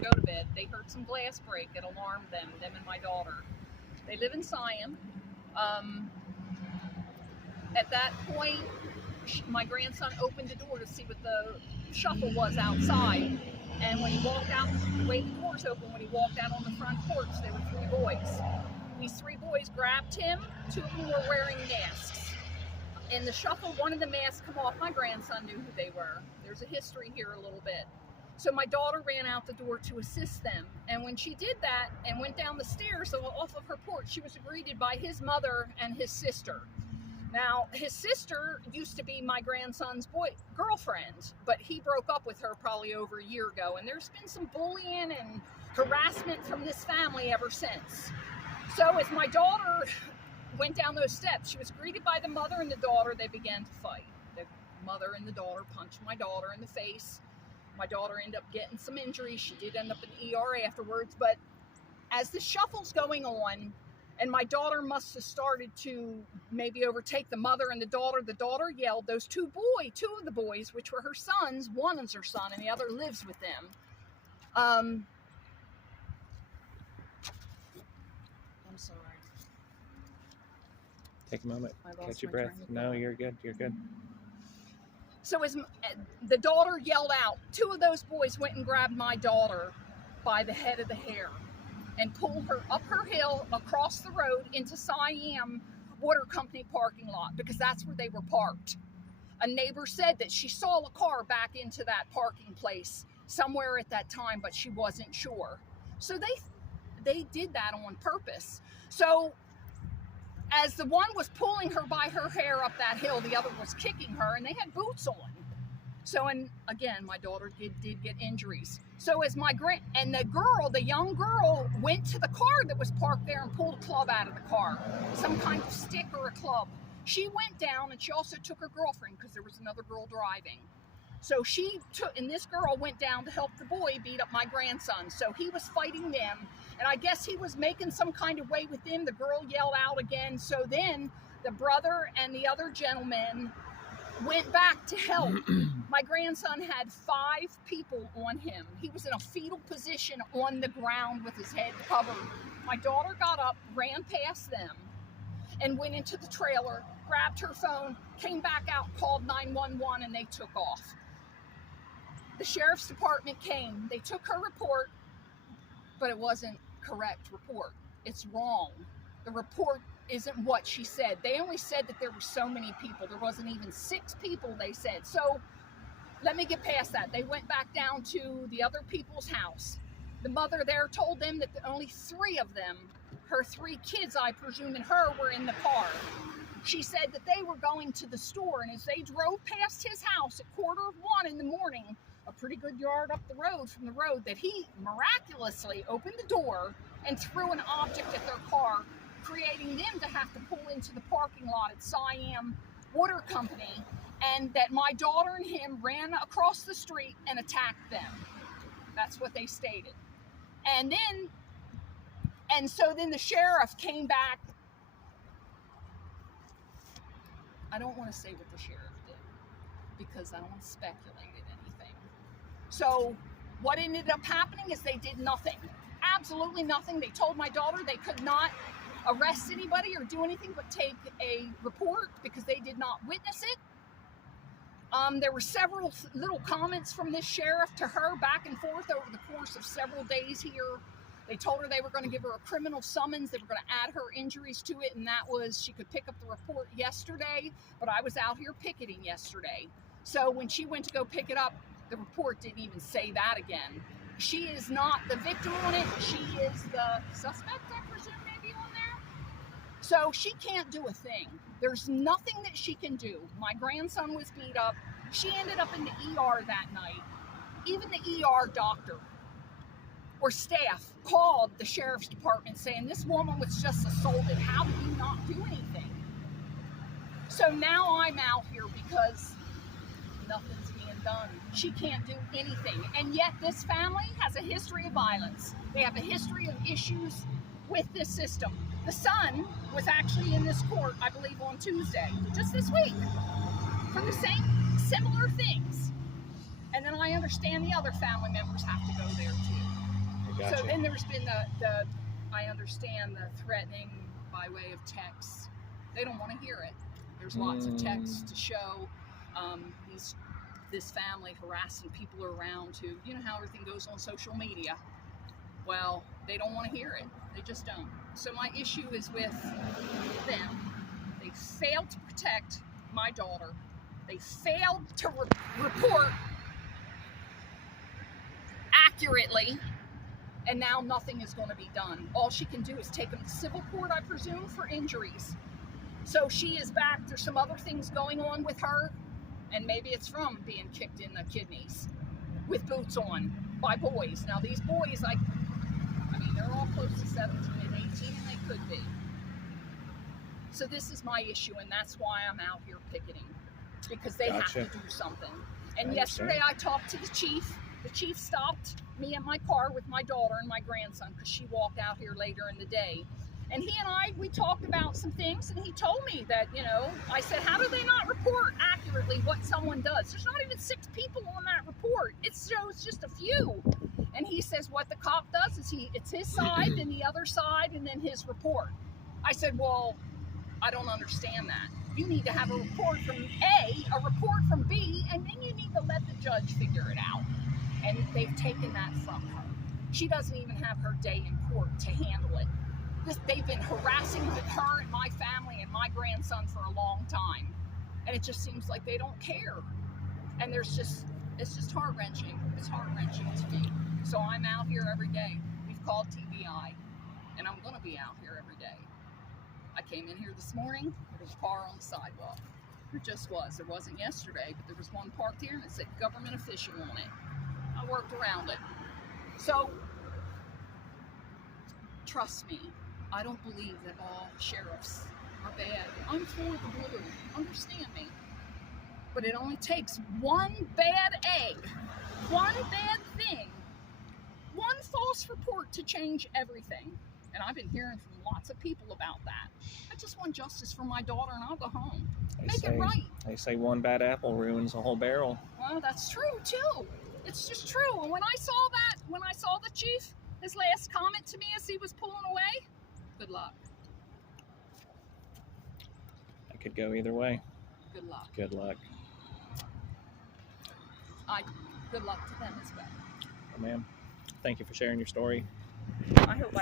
to go to bed, they heard some glass break. It alarmed them and my daughter. They live in Siam. At that point, my grandson opened the door to see what the shuffle was outside. And when he walked out, the way the doors open, when he walked out on the front porch, there were 3 boys. These 3 boys grabbed him. 2 of them were wearing masks. In the shuffle, one of the masks come off. My grandson knew who they were. There's a history here a little bit. So my daughter ran out the door to assist them. And when she did that and went down the stairs off of her porch, she was greeted by his mother and his sister. Now, his sister used to be my grandson's girlfriend, but he broke up with her probably over a year ago. And there's been some bullying and harassment from this family ever since. So as my daughter went down those steps, she was greeted by the mother and the daughter. They began to fight. The mother and the daughter punched my daughter in the face. My daughter ended up getting some injuries. She did end up in ER afterwards. But as the shuffle's going on, and my daughter must have started to maybe overtake the mother and the daughter yelled. Those 2 of the boys, which were her sons, one is her son and the other lives with them. I'm sorry. Take a moment. Catch your breath. No, you're good. You're good. So as the daughter yelled out, 2 of those boys went and grabbed my daughter by the head of the hair and pulled her up her hill across the road into Siam Water Company parking lot, because that's where they were parked. A neighbor said that she saw a car back into that parking place somewhere at that time, but she wasn't sure. So they did that on purpose. So as the one was pulling her by her hair up that hill, the other was kicking her, and they had boots on. So, and again, my daughter did get injuries. So as the young girl went to the car that was parked there and pulled a club out of the car, some kind of stick or a club. She went down, and she also took her girlfriend because there was another girl driving. So this girl went down to help the boy beat up my grandson. So he was fighting them, and I guess he was making some kind of way with them. The girl yelled out again. So then the brother and the other gentleman went back to help. My grandson had 5 people on him. He was in a fetal position on the ground with his head covered. My daughter got up, ran past them, and went into the trailer, grabbed her phone, came back out, called 911, and they took off. The sheriff's department came. They took her report, but it wasn't correct report. It's wrong. The report isn't what she said. They only said that there were so many people. There wasn't even 6 people, they said. So let me get past that. They went back down to the other people's house. The mother there told them that only 3 of them, her 3 kids, I presume, and her, were in the car. She said that they were going to the store, and as they drove past his house at 1:45 in the morning, a pretty good yard up the road from the road, that he miraculously opened the door and threw an object at their car, creating them to have to pull into the parking lot at Siam Water Company, and that my daughter and him ran across the street and attacked them. That's what they stated. So then the sheriff came back. I don't want to say what the sheriff did because I don't want to speculate in anything. So what ended up happening is they did nothing. Absolutely nothing. They told my daughter they could not arrest anybody or do anything but take a report because they did not witness it. There were several little comments from this sheriff to her back and forth over the course of several days here. They told her they were going to give her a criminal summons. They were going to add her injuries to it, and that was she could pick up the report yesterday, but I was out here picketing yesterday. So when she went to go pick it up, the report didn't even say that again. She is not the victim on it. She is the suspect, I presume, maybe on there. So she can't do a thing. There's nothing that she can do. My grandson was beat up. She ended up in the ER that night. Even the ER doctor or staff called the sheriff's department saying, this woman was just assaulted. How did you not do anything? So now I'm out here because nothing's being done. She can't do anything. And yet this family has a history of violence. They have a history of issues with this system. The son was actually in this court, I believe, on Tuesday, just this week, for the same similar things. And then I understand the other family members have to go there too. Gotcha. So then there's been I understand the threatening by way of text. They don't want to hear it. There's lots of texts to show this family harassing people around who, you know how everything goes on social media. Well, they don't want to hear it. They just don't. So my issue is with them. They failed to protect my daughter. They failed to report accurately, and now nothing is going to be done. All she can do is take them to civil court, I presume, for injuries. So she is back. There's some other things going on with her, and maybe it's from being kicked in the kidneys with boots on by boys. Now these boys, I mean, they're all close to 17 and 18, and they could be. So this is my issue, and that's why I'm out here picketing, because they have to do something. And yesterday I talked to the chief. The chief stopped me in my car with my daughter and my grandson because she walked out here later in the day. And he and we talked about some things, and he told me that, you know, I said, how do they not report accurately what someone does? There's not even 6 people on that report. It shows just a few. And he says what the cop does is it's his side, then the other side, and then his report. I said, well, I don't understand that. You need to have a report from A, a report from B, and then you need to let the judge figure it out. And they've taken that from her. She doesn't even have her day in court to handle it. They've been harassing her and my family and my grandson for a long time. And it just seems like they don't care. And it's just heart-wrenching. It's heart-wrenching to me. So I'm out here every day. We've called TBI, and I'm going to be out here every day. I came in here this morning. There was a car on the sidewalk. There just was. There wasn't yesterday, but there was one parked here, and it said government official on it. I worked around it. So, trust me, I don't believe that all sheriffs are bad. I'm for the blue. Understand me. But it only takes one bad egg, one bad thing, one false report to change everything. And I've been hearing from lots of people about that. I just want justice for my daughter, and I'll go home. Make it right. They say one bad apple ruins a whole barrel. Well, that's true, too. It's just true. And when I saw the chief, his last comment to me as he was pulling away, good luck. I could go either way. Good luck. Good luck. Good luck to them as well. Well, ma'am, thank you for sharing your story. I hope I